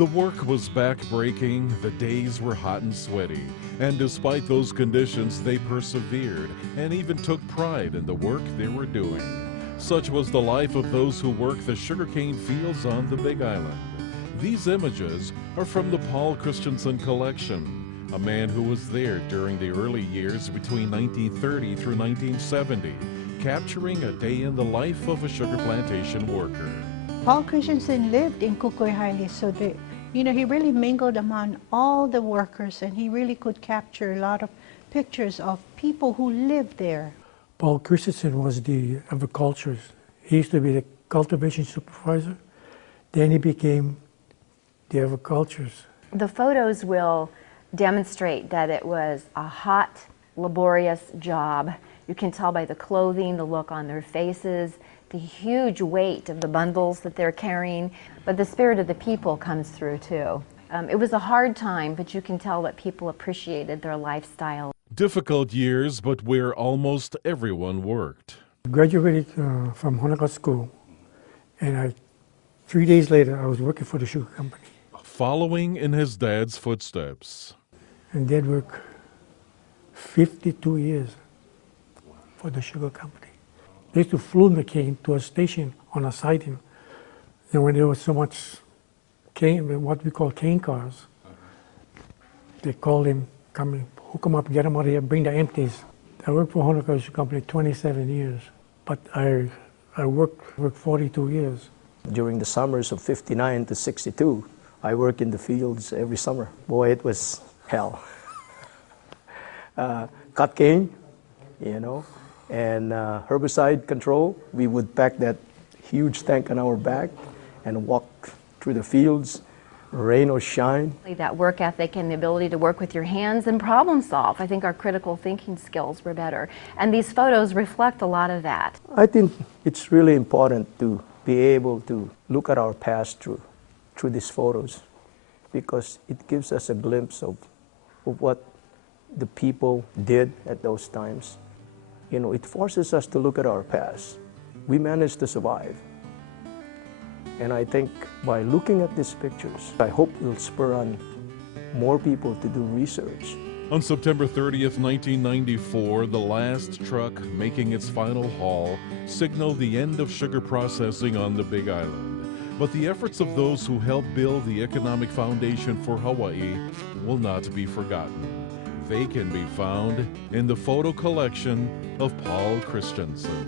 The work was back-breaking, the days were hot and sweaty, and despite those conditions, they persevered and even took pride in the work they were doing. Such was the life of those who work the sugarcane fields on the Big Island. These images are from the Paul Christensen collection, a man who was there during the early years between 1930 through 1970, capturing a day in the life of a sugar plantation worker. Paul Christensen lived in Kukuihaile, so he really mingled among all the workers, and he really could capture a lot of pictures of people who lived there. Paul Christensen was the agriculturist. He used to be the cultivation supervisor. Then he became the agriculturist. The photos will demonstrate that it was a hot, laborious job. You can tell by the clothing, the look on their faces, the huge weight of the bundles that they're carrying, but the spirit of the people comes through too. It was a hard time, but you can tell that people appreciated their lifestyle. Difficult years, but where almost everyone worked. I graduated from Honoka School, and 3 days later I was working for the sugar company. Following in his dad's footsteps. And Dad worked 52 years for the sugar company. They used to flew the cane to a station on a siding. And when there was so much cane, what we call cane cars, they called him, hook them up, get them out of here, bring the empties. I worked for Honoka Sugar Company 27 years, but I worked 42 years. During the summers of 59 to 62, I worked in the fields every summer. Boy, it was hell. Cut cane, and herbicide control. We would pack that huge tank on our back and walk through the fields, rain or shine. That work ethic and the ability to work with your hands and problem solve. I think our critical thinking skills were better. And these photos reflect a lot of that. I think it's really important to be able to look at our past through these photos, because it gives us a glimpse of what the people did at those times. It forces us to look at our past. We managed to survive. And I think by looking at these pictures, I hope it will spur on more people to do research. On September 30th, 1994, the last truck making its final haul signaled the end of sugar processing on the Big Island. But the efforts of those who helped build the economic foundation for Hawaii will not be forgotten. They can be found in the photo collection of Paul Christensen.